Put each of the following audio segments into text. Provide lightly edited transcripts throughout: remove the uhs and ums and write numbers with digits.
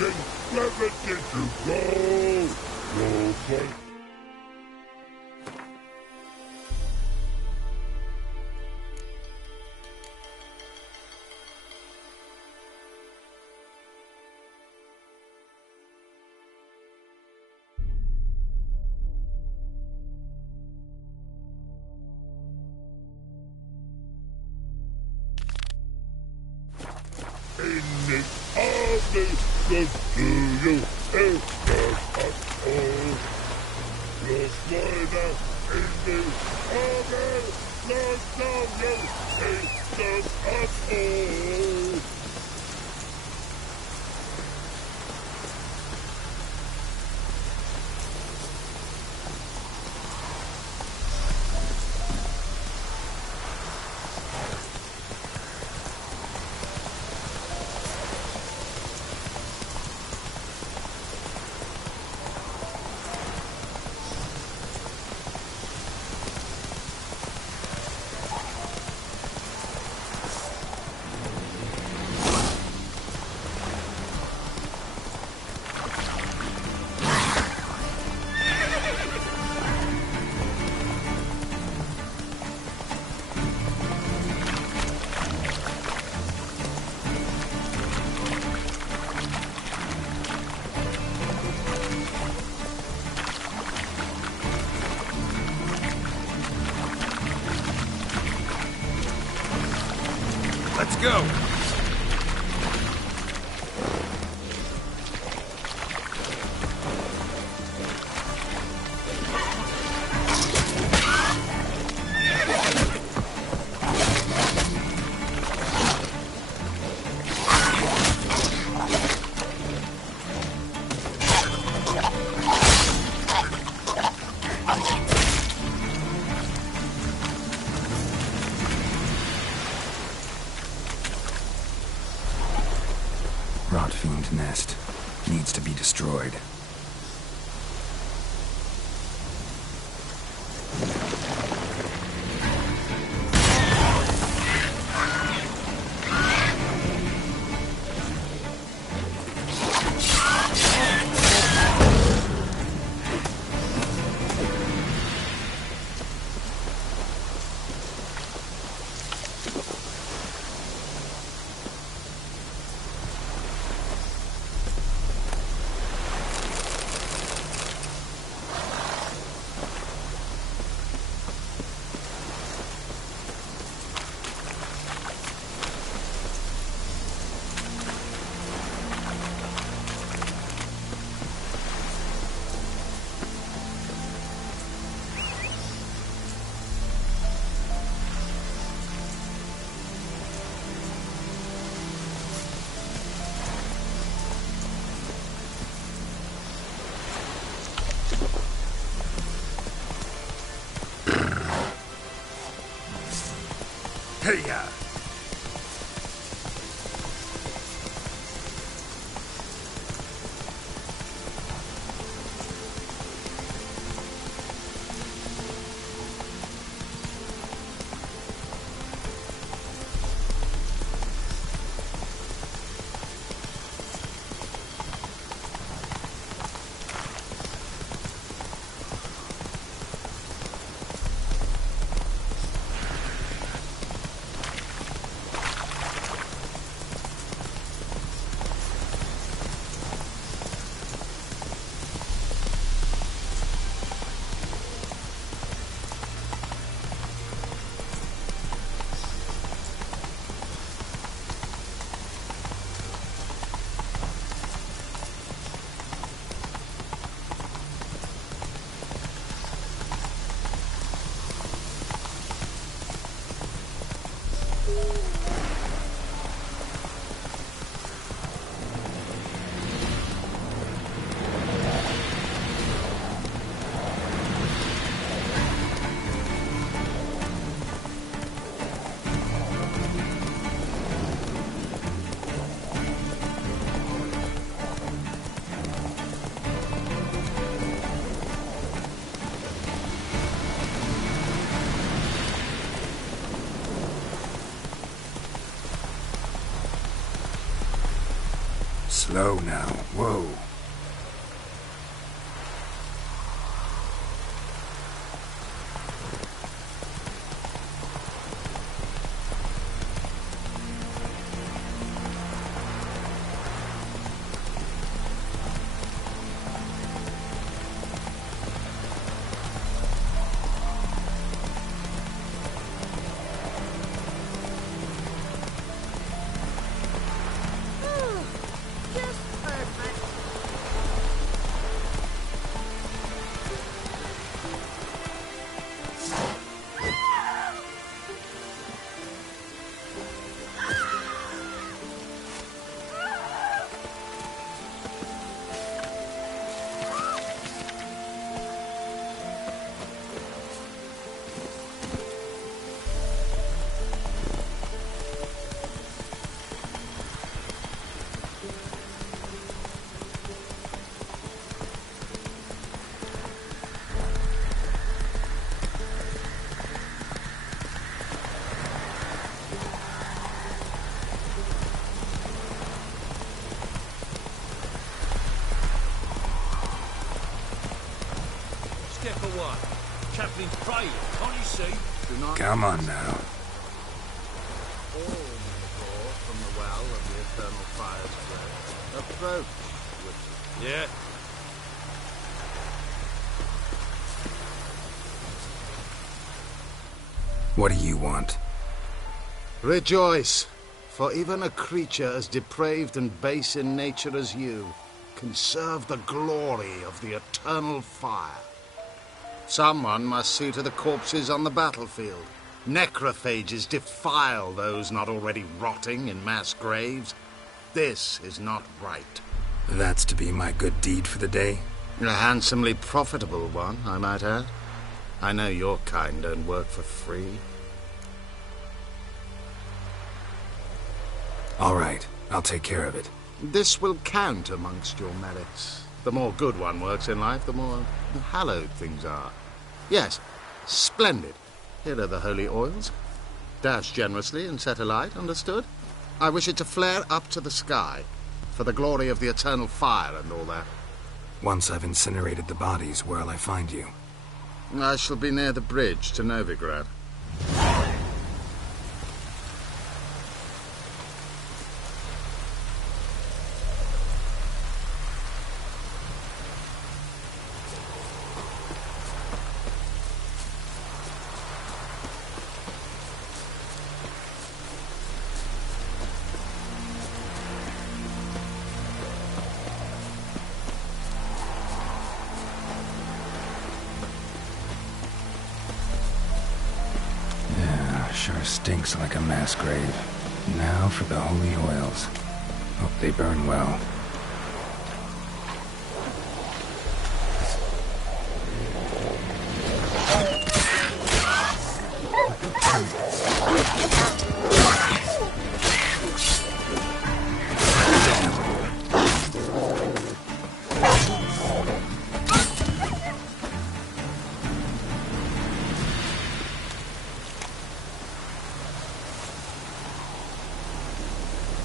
watching. Where did you go? No fun. Good to you, it's just us all. Just wanna in the army, not know you, it's just us all. Let's go! Rotfiend nest needs to be destroyed. Hey-ya! Slow now. Whoa. Chaplain praying, can't you see? Come on now. All draw from the well of the eternal fire's grave. Approach, Richard. Yeah. What do you want? Rejoice, for even a creature as depraved and base in nature as you can serve the glory of the eternal fire. Someone must see to the corpses on the battlefield. Necrophages defile those not already rotting in mass graves. This is not right. That's to be my good deed for the day? A handsomely profitable one, I might add. I know your kind don't work for free. All right, I'll take care of it. This will count amongst your merits. The more good one works in life, the more hallowed things are. Yes, splendid. Here are the holy oils. Dash generously and set alight, understood? I wish it to flare up to the sky, for the glory of the eternal fire and all that. Once I've incinerated the bodies, where'll I find you? I shall be near the bridge to Novigrad. Sure stinks like a mass grave. Now for the holy oils. Hope they burn well.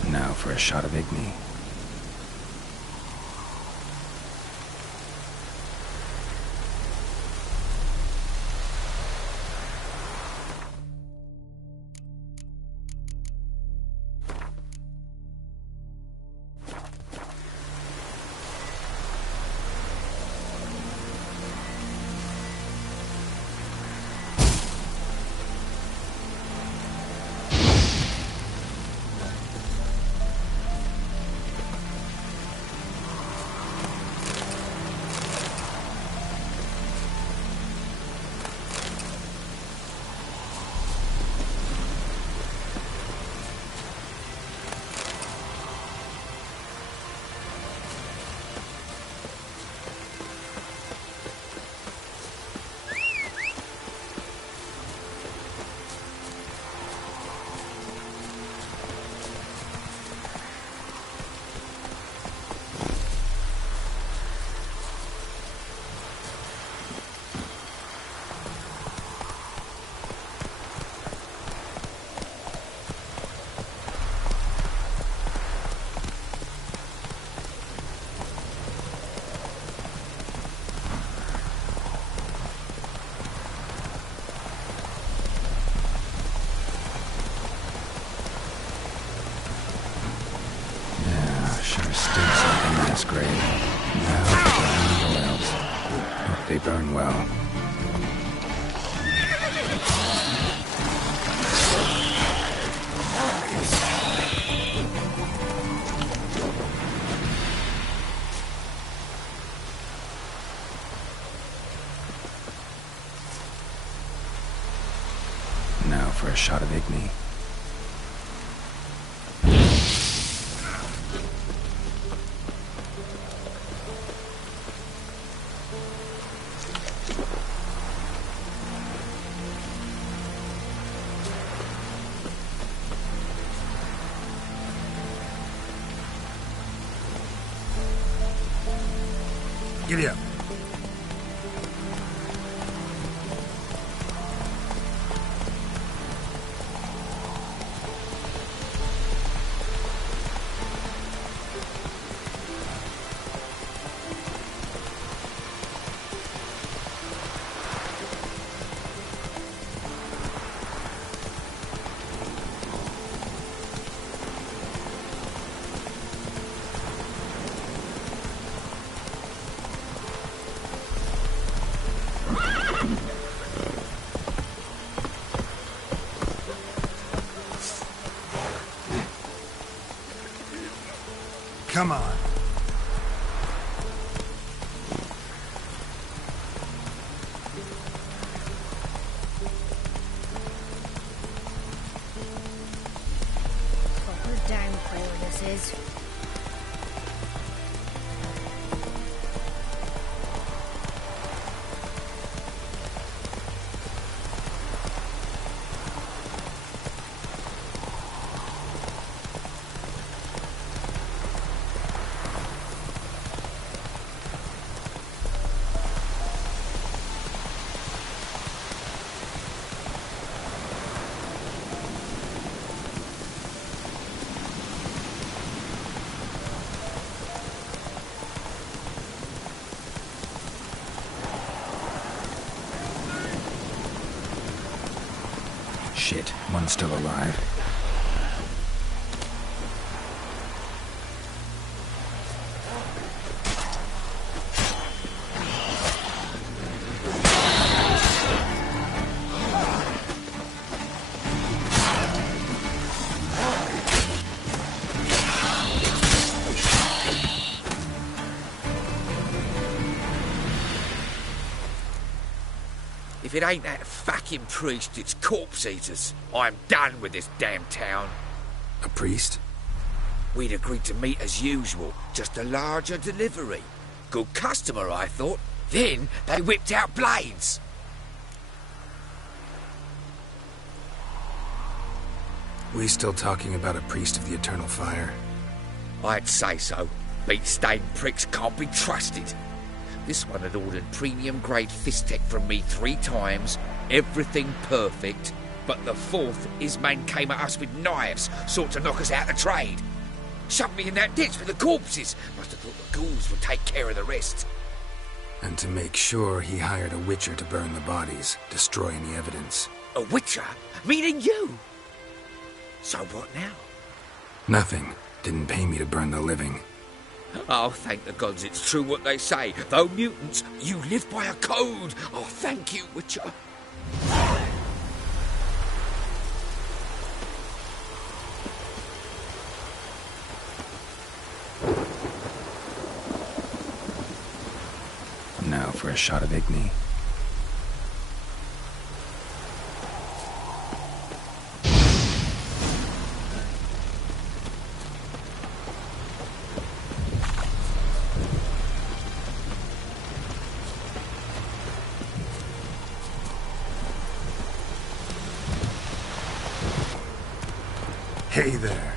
Now for a shot of Igni. mass grave. Now for the holy oils. Hope they burn well. Now for a shot of Igni. Giddy up. Come on. Proper downpour this is. Shit, one's still alive. If it ain't that fucking priest, it's corpse eaters. I'm done with this damn town. A priest? We'd agreed to meet as usual, just a larger delivery. Good customer, I thought. Then they whipped out blades. We still talking about a priest of the eternal fire? I'd say so. Beat-stained pricks can't be trusted. This one had ordered premium-grade fisstech from me 3 times, everything perfect, but the 4th, his man came at us with knives, sought to knock us out of trade. Shoved me in that ditch with the corpses. Must have thought the ghouls would take care of the rest. And to make sure, he hired a witcher to burn the bodies, destroy any evidence. A witcher? Meaning you? So what now? Nothing. Didn't pay me to burn the living. Oh, thank the gods it's true what they say. Though mutants, you live by a code. Oh, thank you, Witcher. Now for a shot of Igni. Hey there.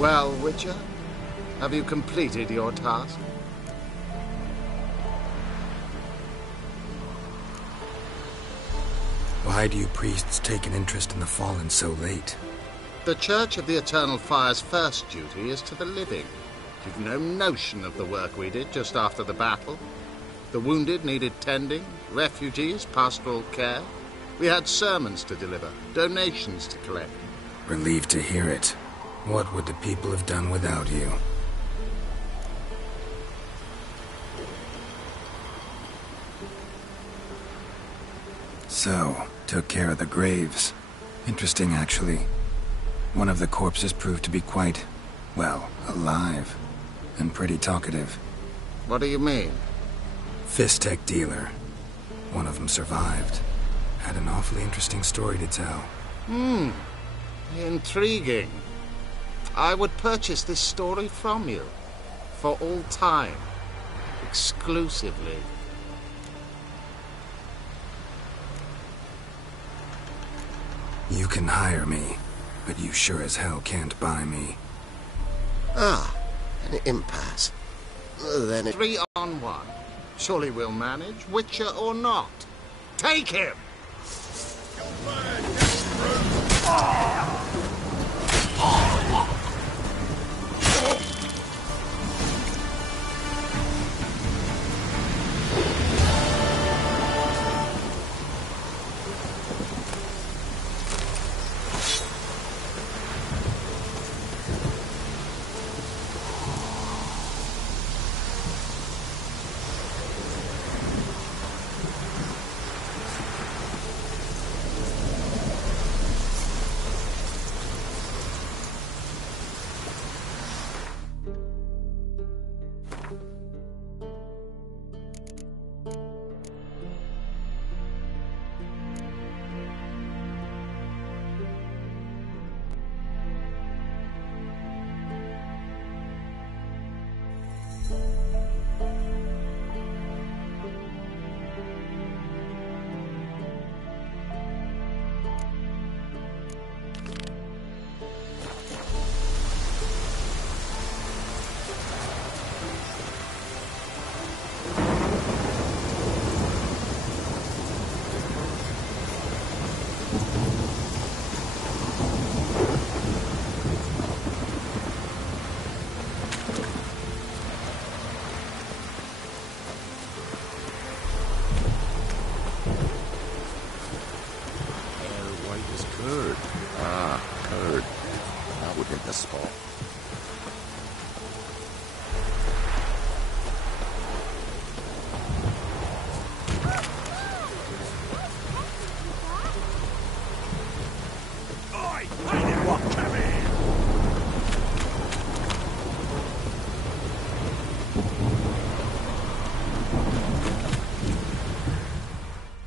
Well, Witcher, have you completed your task? Why do you priests take an interest in the fallen so late? The Church of the Eternal Fire's first duty is to the living. You've no notion of the work we did just after the battle. The wounded needed tending, refugees, pastoral care. We had sermons to deliver, donations to collect. Relieved to hear it. What would the people have done without you? So, took care of the graves. Interesting, actually. One of the corpses proved to be quite, well, alive. And pretty talkative. What do you mean? Fistech dealer. One of them survived. Had an awfully interesting story to tell. Intriguing. I would purchase this story from you. For all time. Exclusively. You can hire me, but you sure as hell can't buy me. Ah, an impasse. Then it... 3 on 1. Surely we'll manage, Witcher or not. Take him!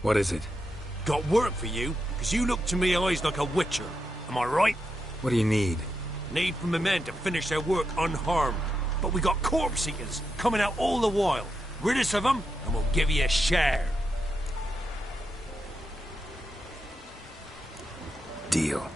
What is it? Got work for you, because you look to me eyes like a witcher. Am I right? What do you need? Need from the men to finish their work unharmed. But we got corpse eaters coming out all the while. Rid us of them, and we'll give you a share. Deal.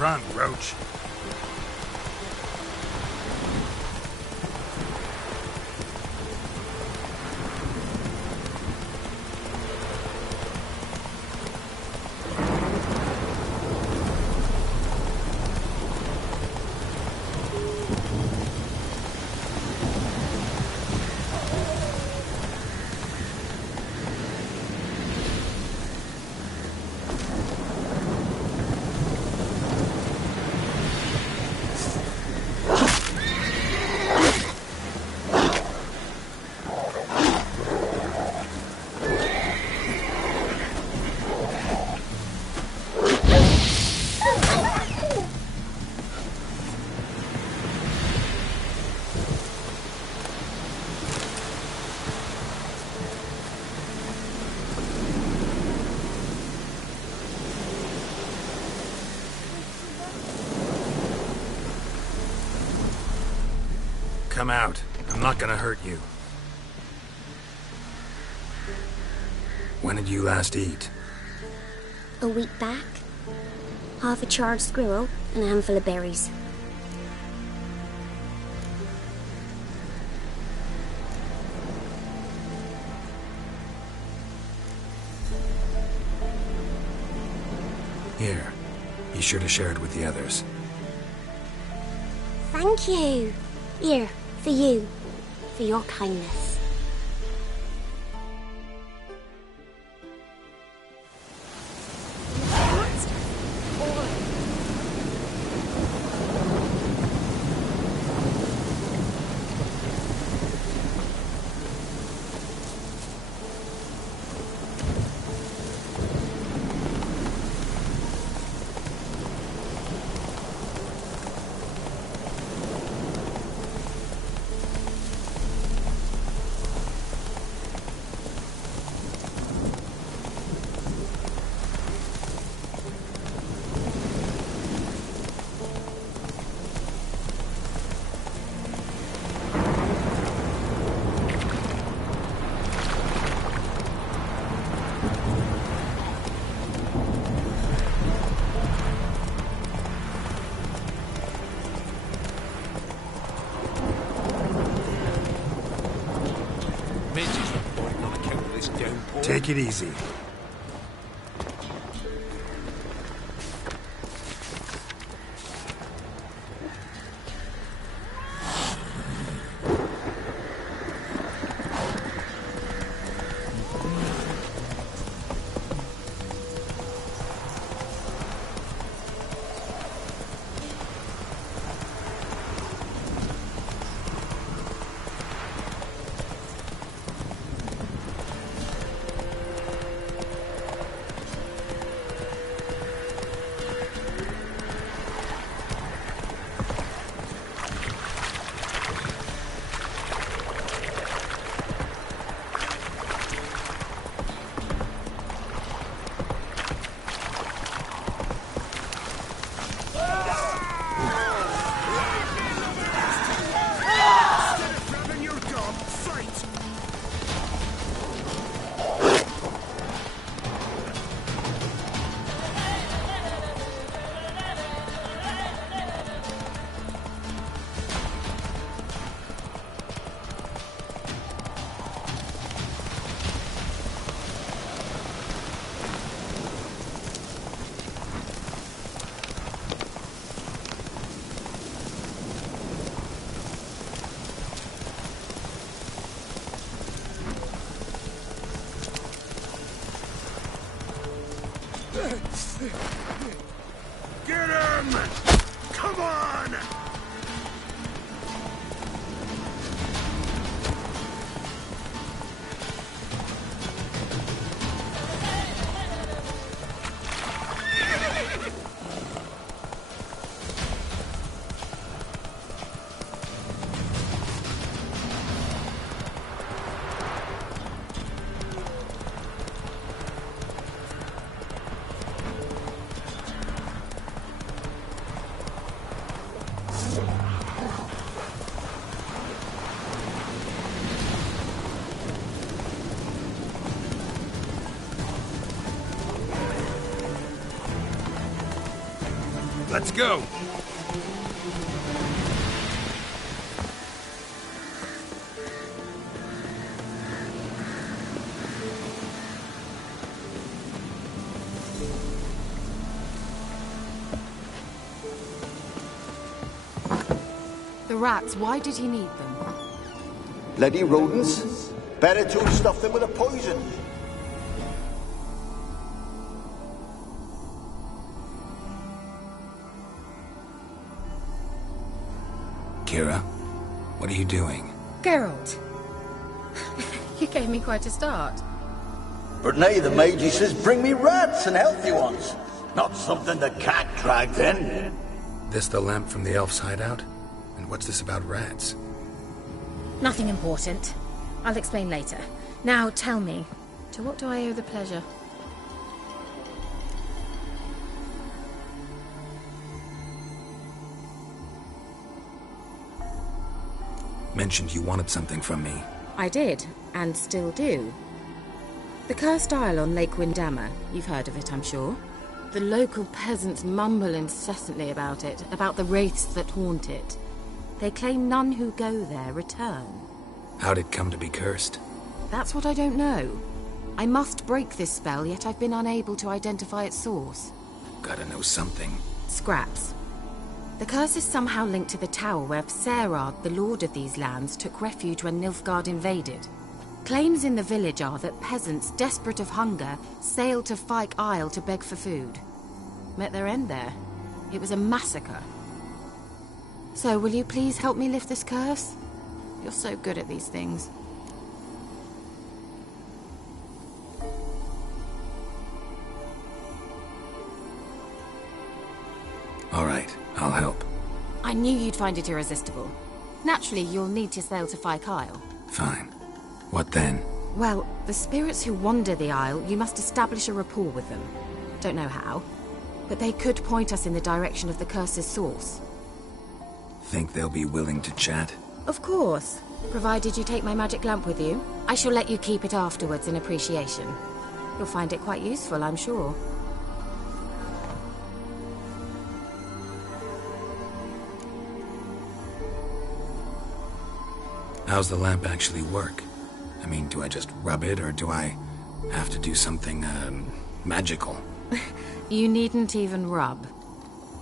Run, Roach. Come out. I'm not gonna hurt you. When did you last eat? A week back. Half a charred squirrel and a handful of berries. Here. Be sure to share it with the others. Thank you. Here, for you. For your kindness. Take it easy. Let's go! The rats, why did he need them? Bloody rodents. Better to stuff them with a poison. Kira, what are you doing? Geralt. You gave me quite a start. But now the mage says bring me rats and healthy ones. Not something the cat dragged in. This the lamp from the elf's hideout? And what's this about rats? Nothing important. I'll explain later. Now tell me, to what do I owe the pleasure? Mentioned you wanted something from me. I did, and still do. The Cursed Isle on Lake Windammer. You've heard of it, I'm sure. The local peasants mumble incessantly about it, about the wraiths that haunt it. They claim none who go there return. How'd it come to be cursed? That's what I don't know. I must break this spell, yet I've been unable to identify its source. Gotta know something. Scraps. The curse is somehow linked to the tower where Serard, the lord of these lands, took refuge when Nilfgaard invaded. Claims in the village are that peasants, desperate of hunger, sailed to Fyke Isle to beg for food. Met their end there. It was a massacre. So, will you please help me lift this curse? You're so good at these things. All right, I'll help. I knew you'd find it irresistible. Naturally, you'll need to sail to Fyke Isle. Fine. What then? Well, the spirits who wander the Isle, you must establish a rapport with them. Don't know how, but they could point us in the direction of the curse's source. Think they'll be willing to chat? Of course, provided you take my magic lamp with you. I shall let you keep it afterwards in appreciation. You'll find it quite useful, I'm sure. How's the lamp actually work? I mean, do I just rub it, or do I have to do something, magical? You needn't even rub.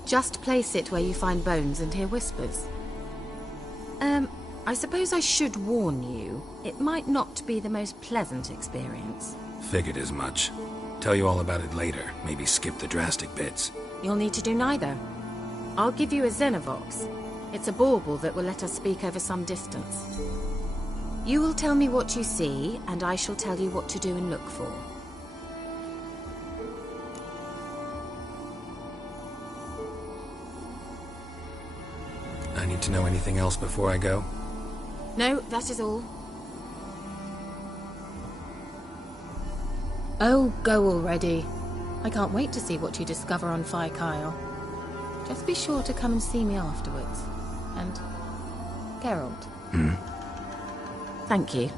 Just place it where you find bones and hear whispers. I suppose I should warn you, it might not be the most pleasant experience. Figured as much. Tell you all about it later, maybe skip the drastic bits. You'll need to do neither. I'll give you a Xenovox. It's a bauble that will let us speak over some distance. You will tell me what you see, and I shall tell you what to do and look for. I need to know anything else before I go? No, that is all. Oh, go already. I can't wait to see what you discover on Fyke Isle. Just be sure to come and see me afterwards. And Geralt. Thank you.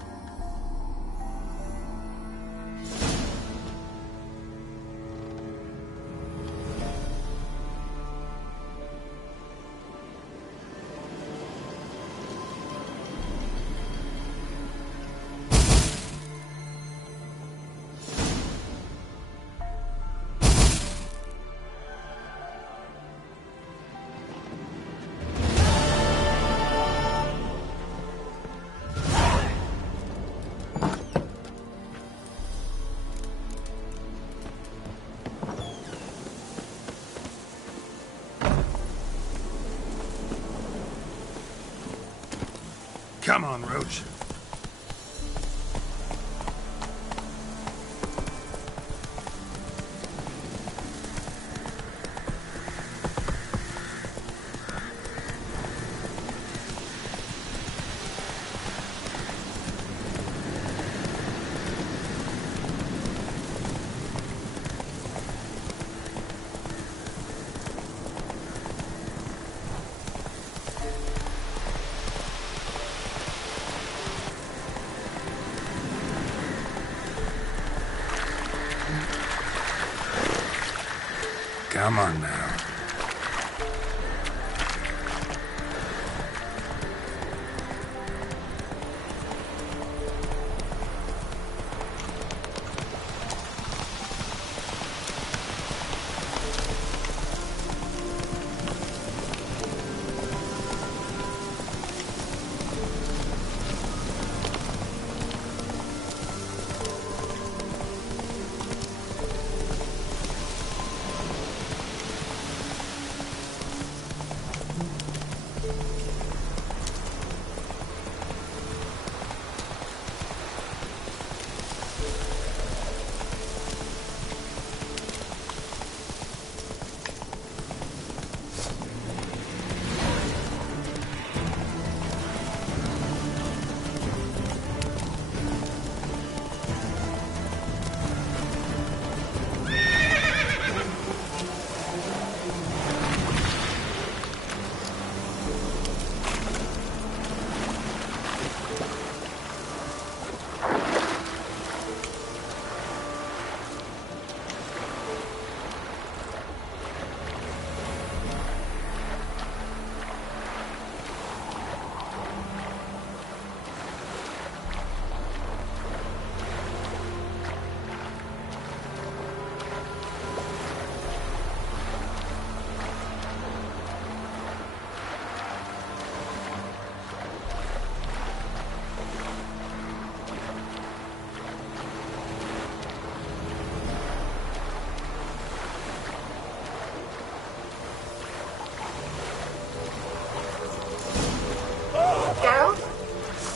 Come on, Roach. Come on now.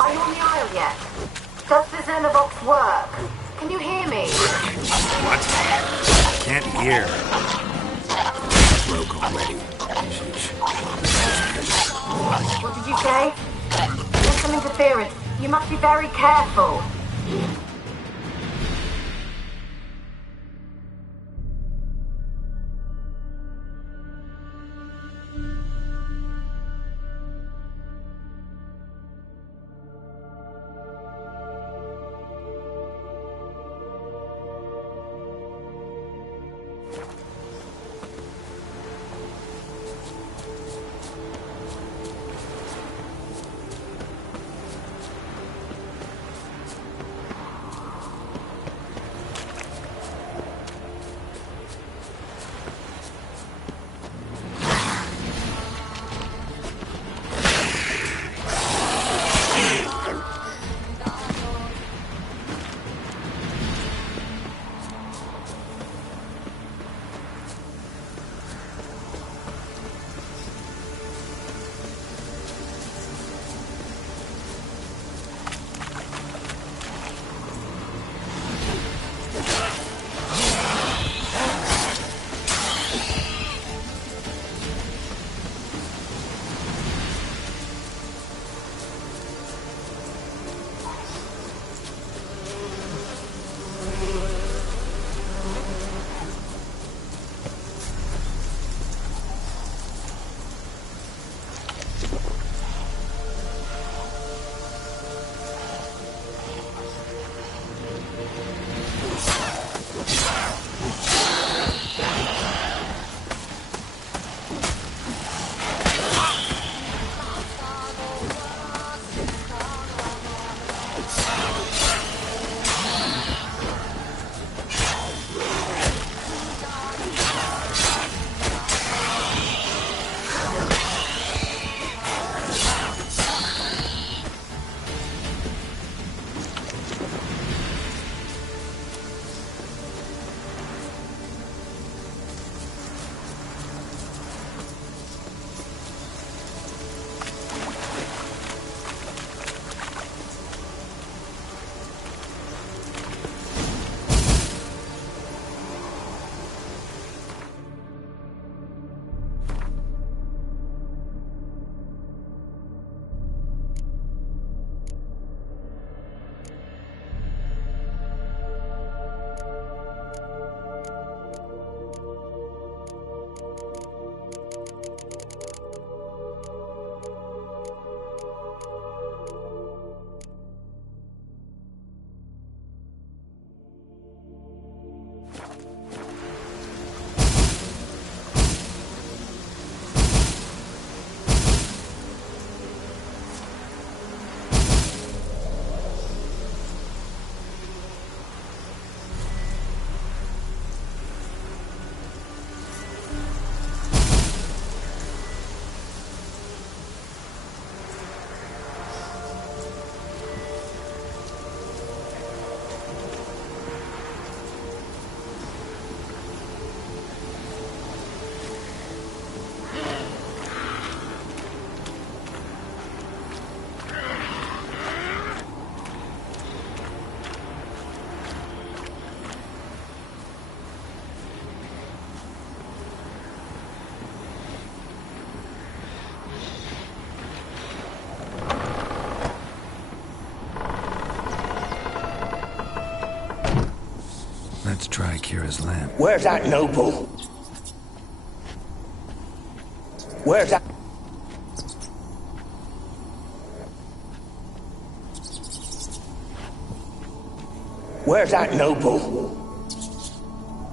Are you on the Isle yet? Does the Xenovox work? Can you hear me? What? Can't hear. Broke already. Sheesh. What did you say? There's some interference. You must be very careful. Let's try Kira's lamp. Where's that noble? Where's that? Where's that noble?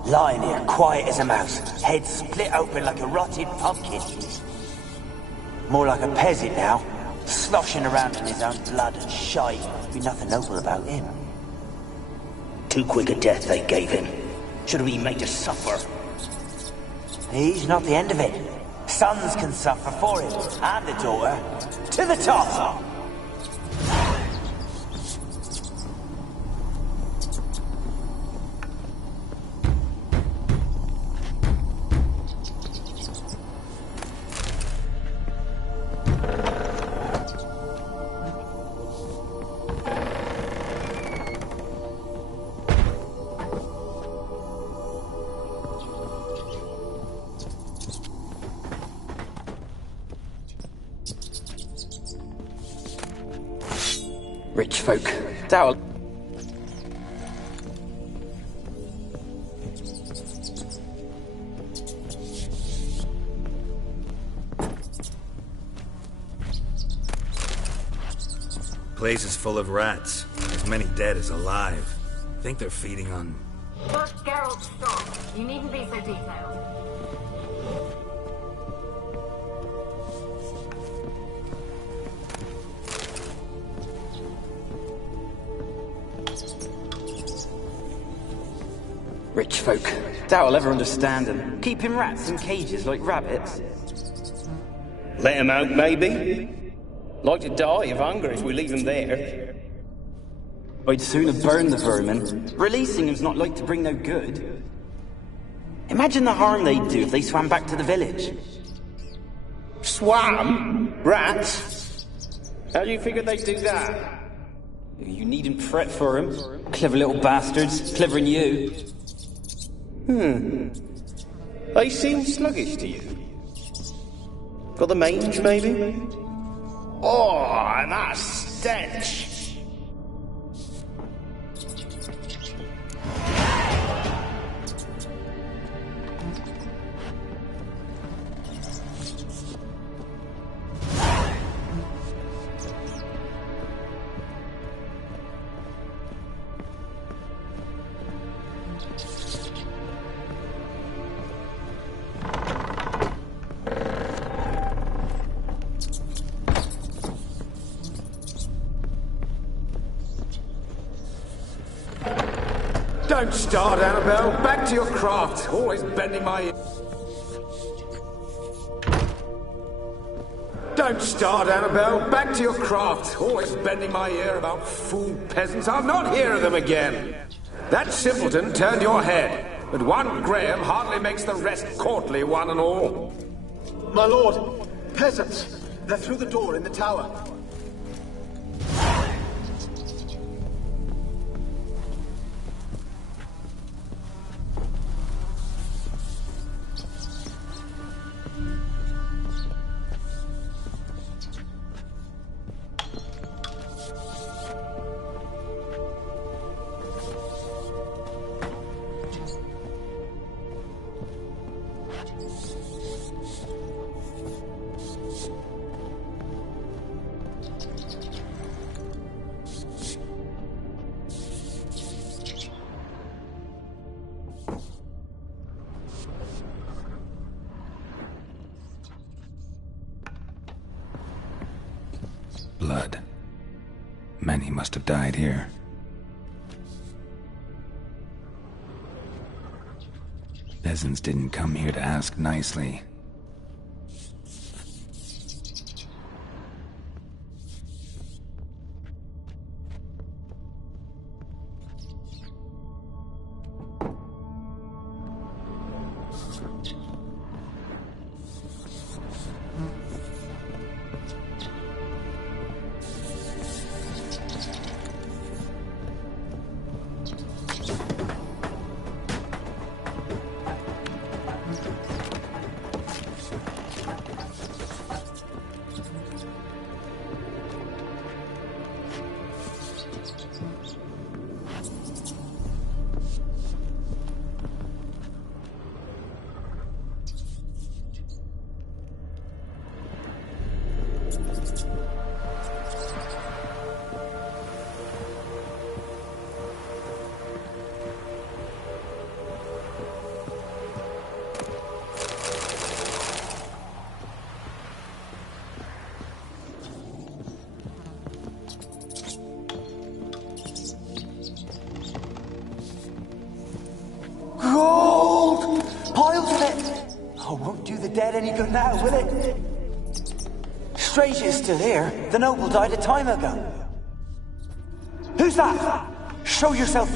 Lying here, quiet as a mouse, head split open like a rotted pumpkin. More like a peasant now, sloshing around in his own blood and shite. Be nothing noble about him. Too quick a death they gave him. Should have been made to suffer. He's not the end of it. Sons can suffer for him, and the daughter. To the top! Rich folk. Dower. Place is full of rats. As many dead as alive. Think they're feeding on... But Geralt, stop. You needn't be so detailed. Rich folk. Doubt I'll ever understand them. Keeping rats in cages like rabbits. Let them out, maybe? Like to die of hunger if we leave them there. I'd sooner burn the vermin. Releasing them's not like to bring no good. Imagine the harm they'd do if they swam back to the village. Swam? Rats? How do you figure they'd do that? You needn't fret for them. Clever little bastards. Clever than you. They seem sluggish to you. Got the mange, maybe? Oh, and that stench! Don't start, Annabelle. Back to your craft. Always bending my ear. Don't start, Annabelle. Back to your craft. Always bending my ear about fool peasants. I'll not hear of them again. That simpleton turned your head, but one Graham hardly makes the rest courtly, one and all. My lord, peasants. They're through the door in the tower. Blood. Many must have died here. Peasants didn't come here to ask nicely. Gold! Piles of it! Oh, won't do the dead any good now, will it? Strange it's still here. The noble died a time ago. Who's that? Show yourself.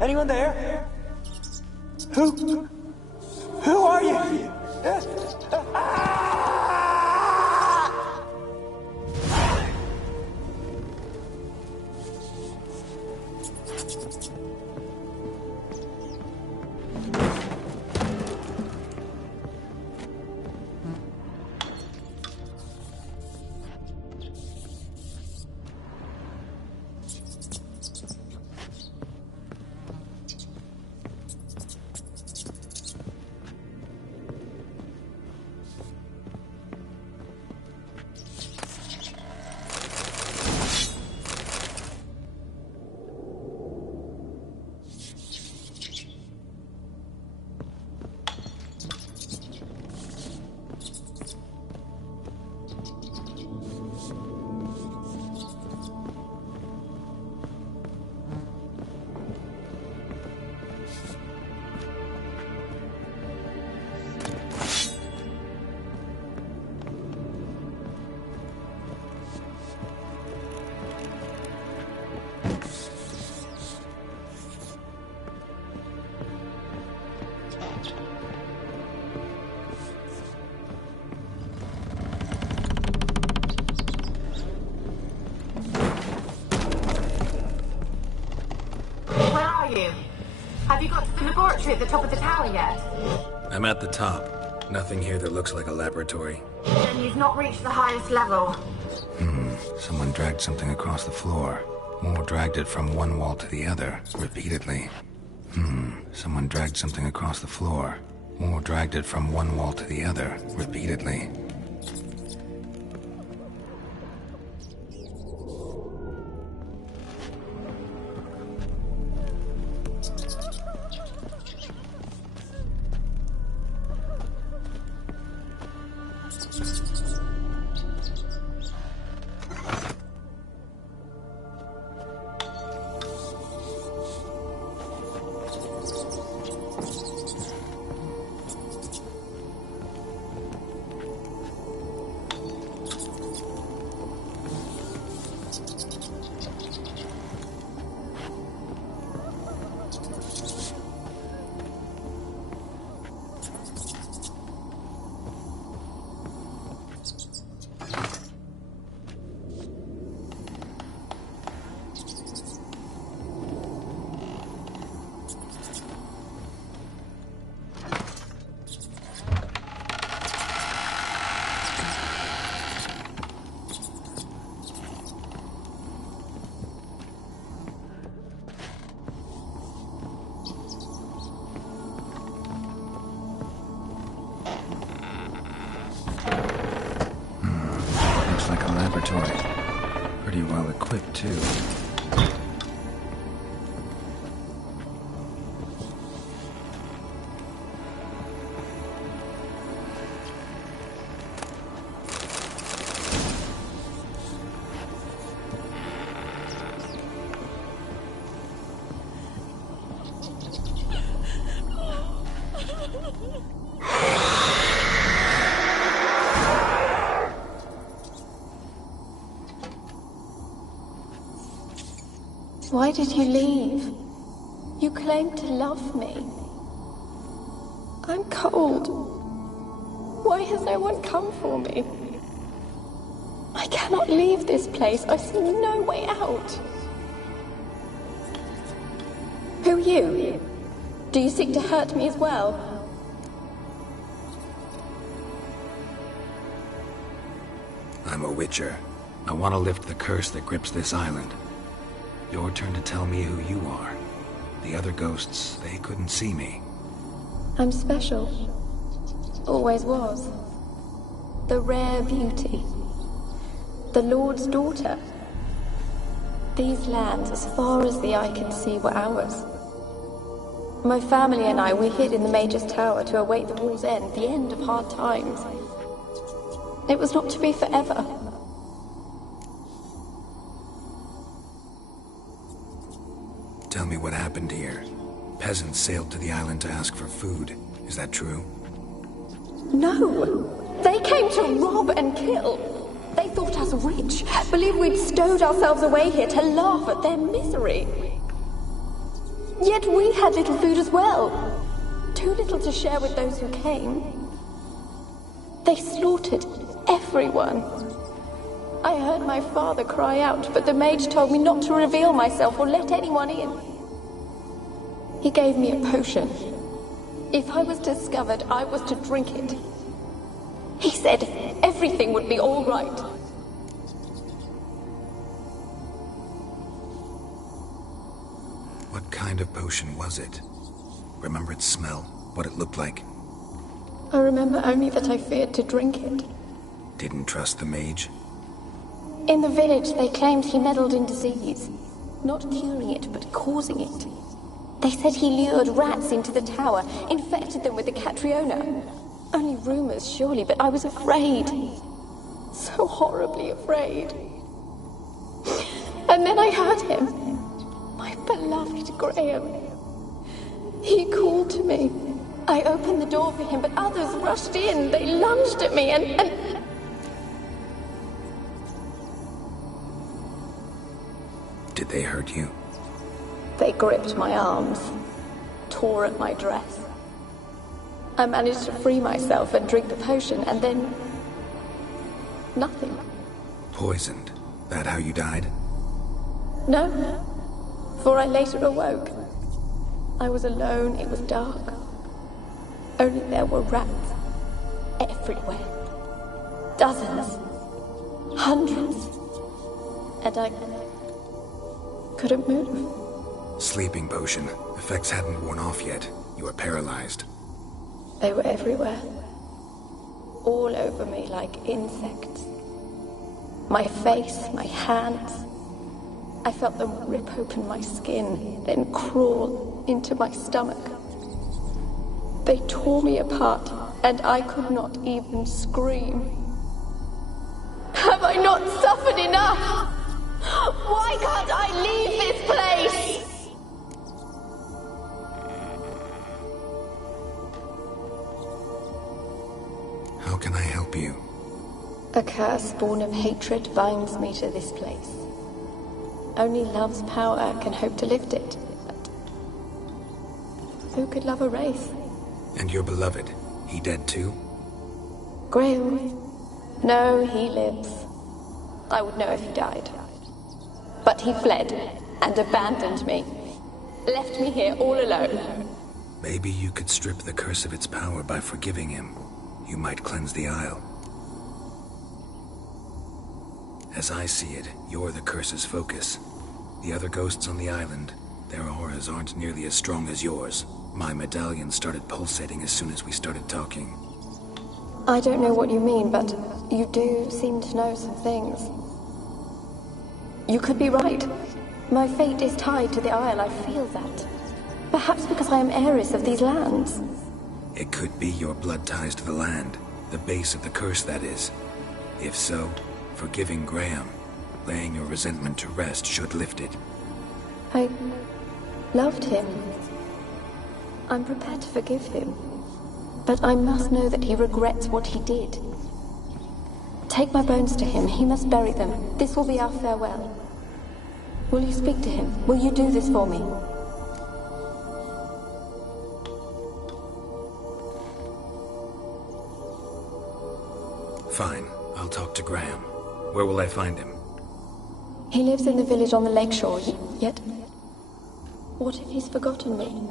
Anyone there? Who are you? are you? Have you got to the laboratory at the top of the tower yet? I'm at the top. Nothing here that looks like a laboratory. Then you've not reached the highest level. Someone dragged something across the floor. More dragged it from one wall to the other, repeatedly. Someone dragged something across the floor. More dragged it from one wall to the other, repeatedly. Pretty well equipped, too. Why did you leave? You claimed to love me. I'm cold. Why has no one come for me? I cannot leave this place. I see no way out. Who are you? Do you seek to hurt me as well? I'm a Witcher. I want to lift the curse that grips this island. Your turn to tell me who you are. The other ghosts, they couldn't see me. I'm special. Always was. The rare beauty. The Lord's daughter. These lands, as far as the eye can see, were ours. My family and I, we hid in the Mage's Tower to await the war's end, the end of hard times. It was not to be forever. Tell me what happened here. Peasants sailed to the island to ask for food. Is that true? No! They came to rob and kill. They thought us rich, believed we'd stowed ourselves away here to laugh at their misery. Yet we had little food as well. Too little to share with those who came. They slaughtered everyone. I heard my father cry out, but the mage told me not to reveal myself or let anyone in. He gave me a potion. If I was discovered, I was to drink it. He said everything would be all right. What kind of potion was it? Remember its smell? What it looked like? I remember only that I feared to drink it. Didn't trust the mage? In the village, they claimed he meddled in disease. Not curing it, but causing it. They said he lured rats into the tower, infected them with the Catriona. Only rumors, surely, but I was afraid. So horribly afraid. And then I heard him. My beloved Graham. He called to me. I opened the door for him, but others rushed in. They lunged at me and... Did they hurt you? They gripped my arms, tore at my dress. I managed to free myself and drink the potion, and then... nothing. Poisoned? That how you died? No, for I later awoke. I was alone, it was dark. Only there were rats everywhere. Dozens. Hundreds. And I couldn't move. Sleeping potion. Effects hadn't worn off yet. You were paralyzed. They were everywhere. All over me like insects. My face, my hands. I felt them rip open my skin, then crawl into my stomach. They tore me apart, and I could not even scream. Have I not suffered enough? Why can't I leave this place? How can I help you? A curse born of hatred binds me to this place. Only love's power can hope to lift it. But who could love a wraith? And your beloved, he dead too? Grail? No, he lives. I would know if he died. But he fled and abandoned me. Left me here all alone. Maybe you could strip the curse of its power by forgiving him. You might cleanse the Isle. As I see it, you're the curse's focus. The other ghosts on the island, their auras aren't nearly as strong as yours. My medallion started pulsating as soon as we started talking. I don't know what you mean, but you do seem to know some things. You could be right. My fate is tied to the Isle, I feel that. Perhaps because I am heiress of these lands. It could be your blood ties to the land, the base of the curse, that is. If so, forgiving Graham, laying your resentment to rest should lift it. I loved him. I'm prepared to forgive him. But I must know that he regrets what he did. Take my bones to him. He must bury them. This will be our farewell. Will you speak to him? Will you do this for me? Fine. I'll talk to Graham. Where will I find him? He lives in the village on the lakeshore, yet... What if he's forgotten me?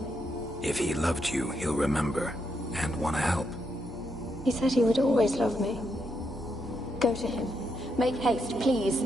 If he loved you, he'll remember, and want to help. He said he would always love me. Go to him. Make haste, please.